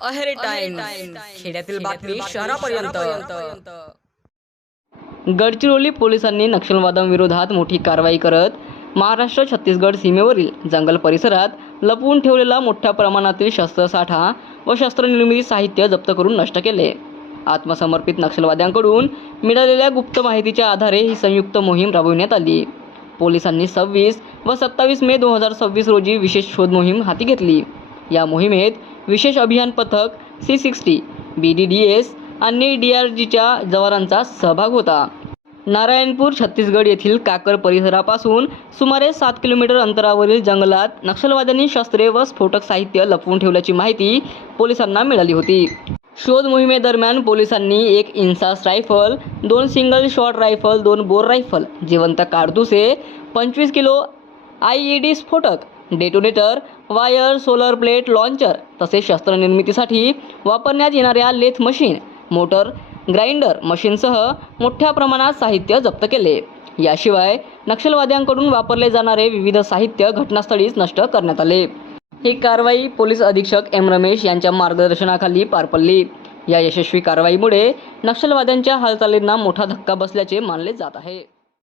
Aheri time खेड्यातील बातमी शहरापर्यंत। गडचिरोली पोलिसांनी नक्षलवादाविरोधात मोठी कारवाई करत महाराष्ट्र छत्तीसगड सीमेवरील जंगल परिसरात लपवून ठेवलेला मोठ्या प्रमाणातील शस्त्रसाठा व शस्त्रनिर्मिती साहित्य जप्त करून नष्ट केले। आत्मसमर्पित नक्षलवाद्यांकडून मिळालेल्या गुप्त माहितीच्या आधारे ही संयुक्त मोहीम राबविण्यात आली। पोलिसांनी 26 व 27 मे 2026 रोजी विशेष शोध मोहीम हाती घेतली। या मोहिमेत विशेष अभियान पथक C60, BDDS आणि DRGच्या जवानांचा सहभाग होता। नारायणपूर छत्तीसगड येथील काकर परिसरापासून सुमारे 7 किलोमीटर अंतरावरील जंगलात नक्षलवाद्यांनी शस्त्रे व स्फोटक साहित्य लपवून ठेवल्याची माहिती पोलिसांना मिळाली होती। शोध मोहिमेदरम्यान पोलिसांनी एक INSAS rifle, 2 single shot rifle, 2 bore rifle, जिवंत कारतुसे, 25 किलो IED स्फोटक, detonator, wire, solar plate launcher तसेच शस्त्रनिर्मितीसाठी वापरण्यात येणाऱ्या लेथ मशीन, मोटर, ग्राइंडर मशीनसह मोठ्या प्रमाणात साहित्य जप्त केले। याशिवाय नक्षलवाद्यांकडून वापरले जाणारे विविध साहित्य घटनास्थळीच नष्ट करण्यात आले। ही कारवाई पोलीस अधीक्षक M रमेश यांच्या मार्गदर्शनाखाली पार पडली। या यशस्वी कारवाईमुळे नक्षलवाद्यांच्या हालचालींना मोठा धक्का बसल्याचे मानले जात आहे।